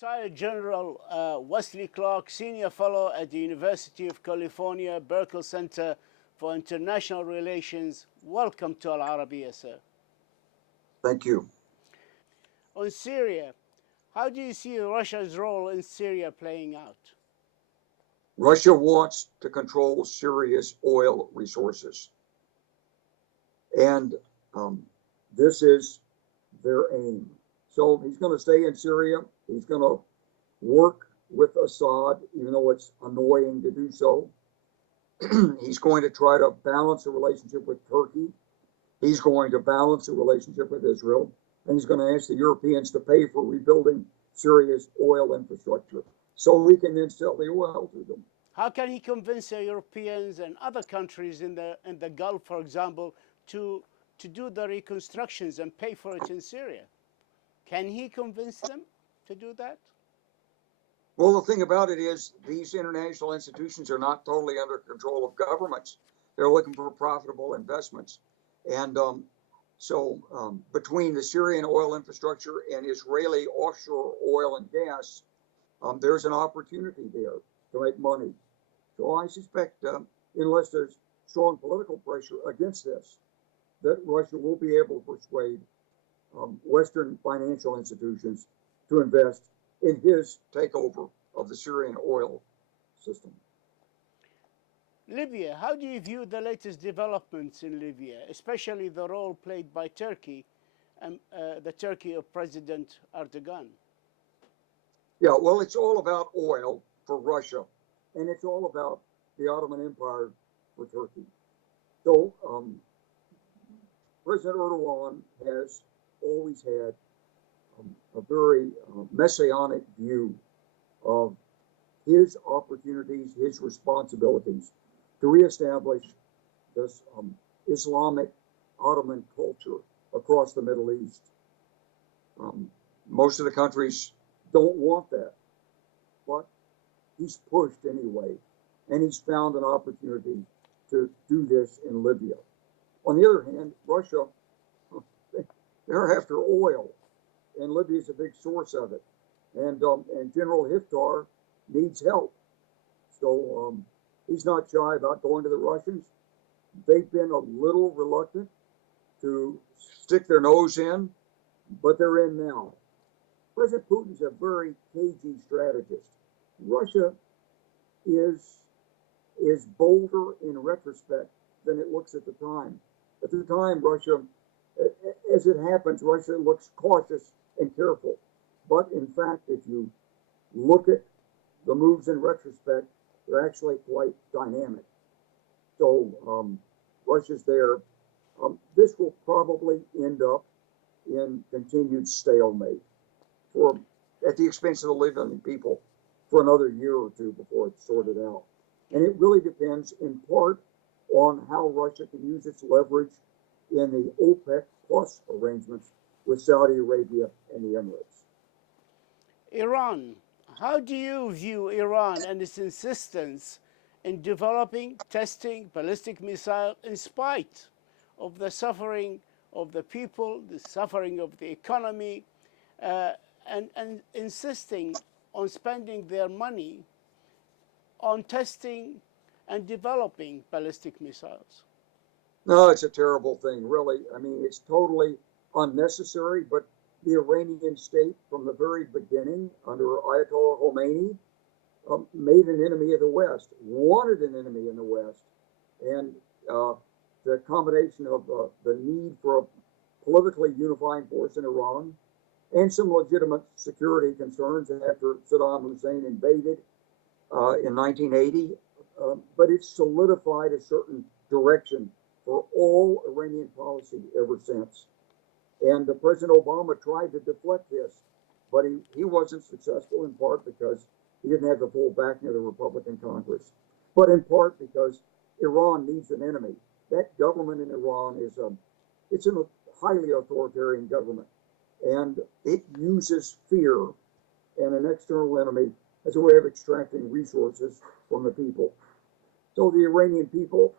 Retired General Wesley Clark, Senior Fellow at the University of California, Berkeley Center for International Relations. Welcome to Al Arabiya, sir. Thank you. On Syria, how do you see Russia's role in Syria playing out? Russia wants to control Syria's oil resources. And this is their aim. So he's going to stay in Syria. He's going to work with Assad, even though it's annoying to do so. He's going to try to balance a relationship with Turkey. He's going to balance a relationship with Israel. And he's going to ask the Europeans to pay for rebuilding Syria's oil infrastructure so he can then sell the oil to them. How can he convince the Europeans and other countries in the Gulf, for example, to do the reconstructions and pay for it in Syria? Can he convince them to do that? Well, the thing about it is these international institutions are not totally under control of governments. They're looking for profitable investments. And between the Syrian oil infrastructure and Israeli offshore oil and gas, there's an opportunity there to make money. So I suspect, unless there's strong political pressure against this, that Russia will be able to persuade Western financial institutions to invest in his takeover of the Syrian oil system. Libya, how do you view the latest developments in Libya, especially the role played by Turkey and the Turkey of President Erdogan? Yeah, well, it's all about oil for Russia, and it's all about the Ottoman Empire for Turkey. So President Erdogan has always had a very messianic view of his opportunities, his responsibilities to reestablish this Islamic Ottoman culture across the Middle East. Most of the countries don't want that, but he's pushed anyway, and he's found an opportunity to do this in Libya. On the other hand, Russia, they're after oil, and Libya is a big source of it. And General Haftar needs help. So he's not shy about going to the Russians. They've been a little reluctant to stick their nose in, but they're in now. President Putin's a very cagey strategist. Russia is bolder in retrospect than it looks at the time. At the time, Russia, as it happens, Russia looks cautious and careful. But in fact, if you look at the moves in retrospect, they're actually quite dynamic. So Russia's there. This will probably end up in continued stalemate at the expense of the Libyan people for another year or two before it's sorted out. And it really depends in part on how Russia can use its leverage in the OPEC plus arrangements with Saudi Arabia and the Emirates. Iran. How do you view Iran and its insistence in developing, testing ballistic missiles in spite of the suffering of the people, the suffering of the economy, and insisting on spending their money on testing and developing ballistic missiles? No, it's a terrible thing, really. I mean, it's totally unnecessary, but the Iranian state from the very beginning under Ayatollah Khomeini made an enemy of the West, wanted an enemy in the West. And the combination of the need for a politically unifying force in Iran and some legitimate security concerns after Saddam Hussein invaded in 1980, but it's solidified a certain direction for all Iranian policy ever since. And President Obama tried to deflect this, but he wasn't successful, in part because he didn't have the full backing of the Republican Congress, but in part because Iran needs an enemy. That government in Iran it's a highly authoritarian government, and it uses fear and an external enemy as a way of extracting resources from the people. So the Iranian people,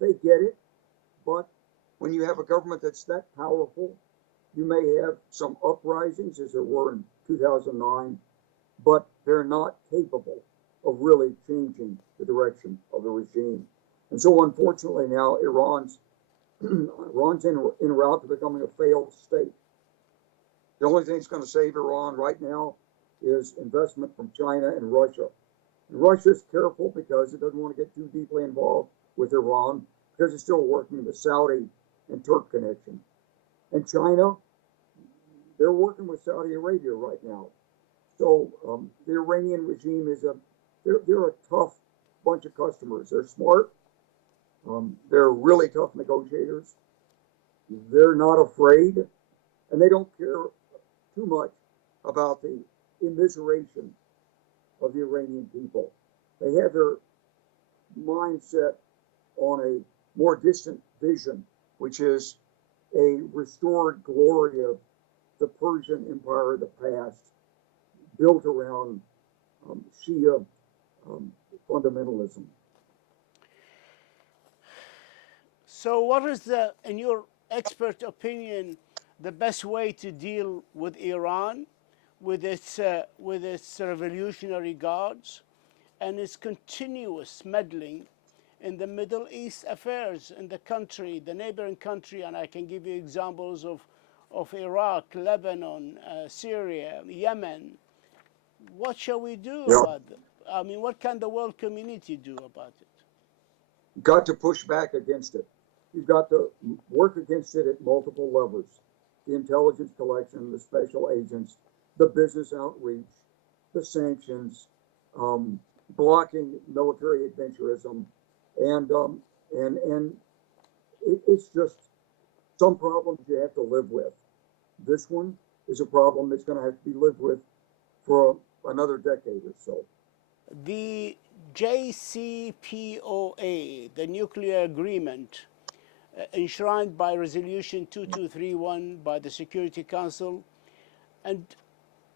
they get it, but when you have a government that's that powerful, you may have some uprisings, as there were in 2009, but they're not capable of really changing the direction of the regime. And so, unfortunately, now Iran's en route to becoming a failed state. The only thing that's going to save Iran right now is investment from China and Russia. And Russia's careful because it doesn't want to get too deeply involved with Iran because it's still working the Saudi and Turk connection. And China, they're working with Saudi Arabia right now. So the Iranian regime is they're a tough bunch of customers. They're smart. They're really tough negotiators. They're not afraid, and they don't care too much about the immiseration of the Iranian people. They have their mindset on a more distant vision, which is a restored glory of the Persian Empire of the past, built around Shia fundamentalism. So, what is the, in your expert opinion, the best way to deal with Iran, with its revolutionary guards, and its continuous meddling in the Middle East affairs in the country, the neighboring country, and I can give you examples of Iraq, Lebanon, Syria, Yemen. What shall we do Yeah, about them? I mean, what can the world community do about it? you've got to push back against it. You've got to work against it at multiple levels: the intelligence collection, the special agents, the business outreach, the sanctions, um, blocking military adventurism, and it's just some problems you have to live with. This one is a problem that's going to have to be lived with for another decade or so. The JCPOA, the nuclear agreement enshrined by Resolution 2231 by the Security Council, and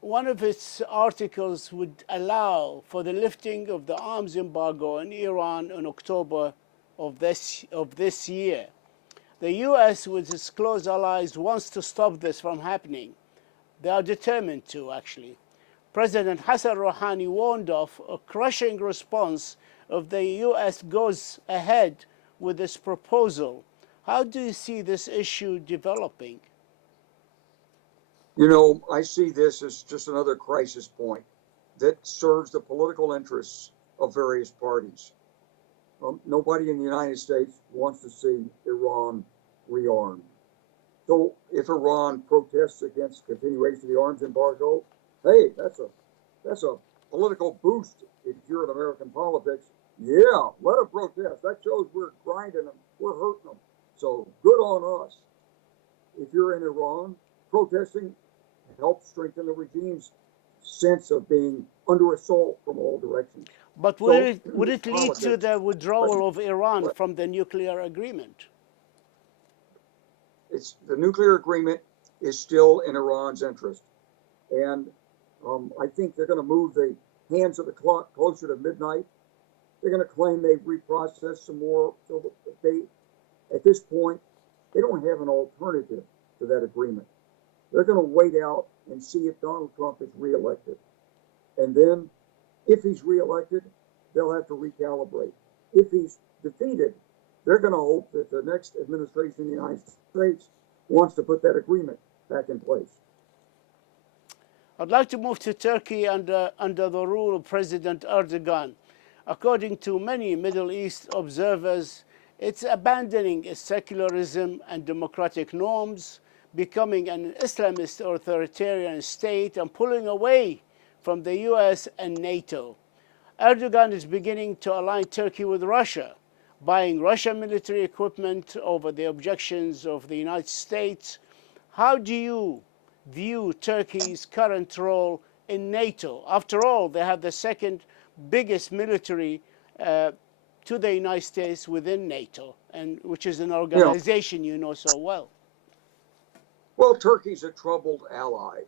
one of its articles would allow for the lifting of the arms embargo on Iran in October of this year. The US, with its close allies, wants to stop this from happening. They are determined to, actually. President Hassan Rouhani warned of a crushing response if the US goes ahead with this proposal. How do you see this issue developing? You know, I see this as just another crisis point that serves the political interests of various parties. Nobody in the United States wants to see Iran rearmed. So if Iran protests against continuation of the arms embargo, hey, that's a political boost if you're in American politics. Yeah, let them protest. That shows we're grinding them, we're hurting them. So good on us. If you're in Iran, protesting helps strengthen the regime's sense of being under assault from all directions. But So would it lead to politics, the withdrawal of Iran but from the nuclear agreement? it's the nuclear agreement is still in Iran's interest, and I think they're going to move the hands of the clock closer to midnight. They're going to claim they've reprocessed some more. So they, at this point, they don't have an alternative to that agreement. They're going to wait out and see if Donald Trump is reelected. And then, if he's reelected, they'll have to recalibrate. If he's defeated, they're going to hope that the next administration in the United States wants to put that agreement back in place. I'd like to move to Turkey under the rule of President Erdogan. According to many Middle East observers, it's abandoning its secularism and democratic norms, becoming an Islamist authoritarian state, and pulling away from the US and NATO. Erdogan is beginning to align Turkey with Russia, buying Russian military equipment over the objections of the United States. How do you view Turkey's current role in NATO? After all, they have the second biggest military to the United States within NATO, and which is an You know, organization you know so well. well, Turkey's a troubled ally.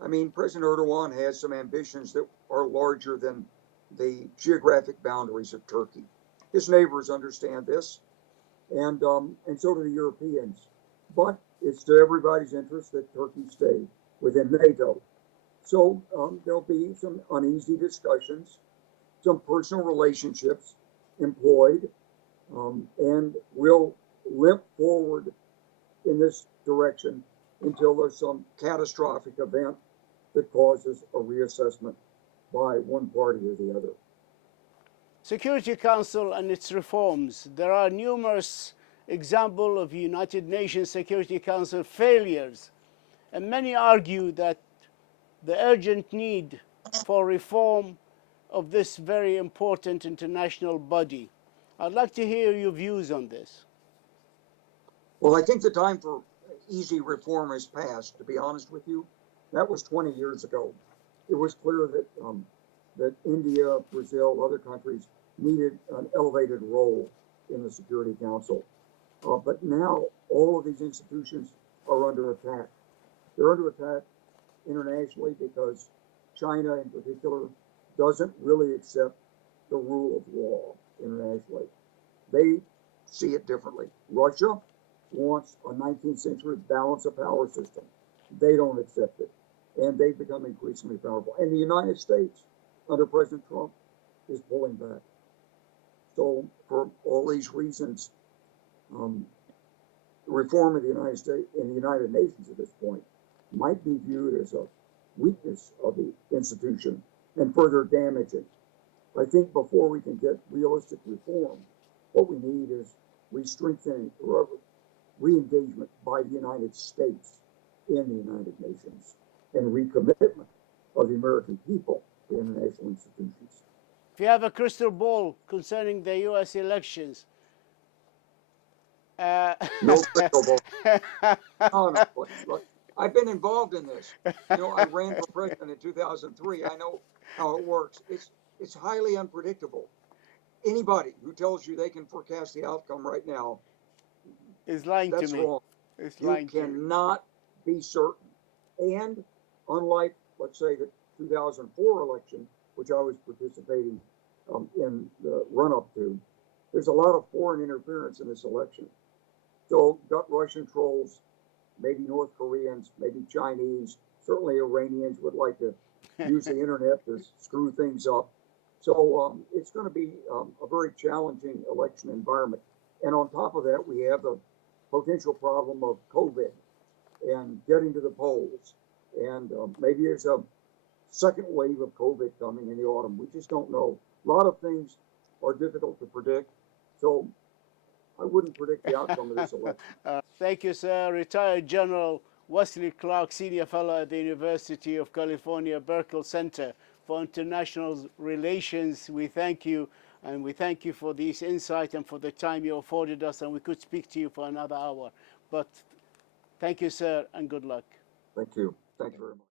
I mean, President Erdogan has some ambitions that are larger than the geographic boundaries of Turkey. His neighbors understand this, and so do the Europeans. But it's to everybody's interest that Turkey stay within NATO. So there'll be some uneasy discussions, some personal relationships employed, and we'll limp forward in this direction until there's some catastrophic event that causes a reassessment by one party or the other. Security Council and its reforms. There are numerous examples of United Nations Security Council failures, and many argue that the urgent need for reform of this very important international body. I'd like to hear your views on this. Well, I think the time for easy reform has passed, to be honest with you. That was 20 years ago. It was clear that India, Brazil, other countries needed an elevated role in the Security Council. But now all of these institutions are under attack. They're under attack internationally because China, in particular, doesn't really accept the rule of law internationally. They see it differently. Russia wants a 19th century balance of power system. They don't accept it. And they've become increasingly powerful. And the United States, under President Trump, is pulling back. So, for all these reasons, reform of the United States and the United Nations at this point might be viewed as a weakness of the institution and further damaging. I think before we can get realistic reform, what we need is re-strengthening, re-engagement by the United States in the United Nations and recommitment of the American people to international institutions. If you have a crystal ball concerning the U.S. elections, No crystal ball. No, no. Look, I've been involved in this. I ran for president in 2003. I know how it works. It's highly unpredictable. Anybody who tells you they can forecast the outcome right now, is lying to that's me. wrong. It's You lying to me. cannot be certain. And unlike, let's say, the 2004 election, which I was participating in the run-up to, there's a lot of foreign interference in this election. So, got Russian trolls, maybe North Koreans, maybe Chinese, certainly Iranians would like to use the internet to screw things up. So it's going to be a very challenging election environment. And on top of that, we have the potential problem of COVID and getting to the polls. And maybe there's a second wave of COVID coming in the autumn. We just don't know. A lot of things are difficult to predict. So I wouldn't predict the outcome of this election. Thank you, sir. Retired General Wesley Clark, Senior Fellow at the University of California, Berkeley Center for International Relations. We thank you, and we thank you for this insight and for the time you afforded us, and we could speak to you for another hour. But thank you, sir, and good luck. Thank you. Thank you very much.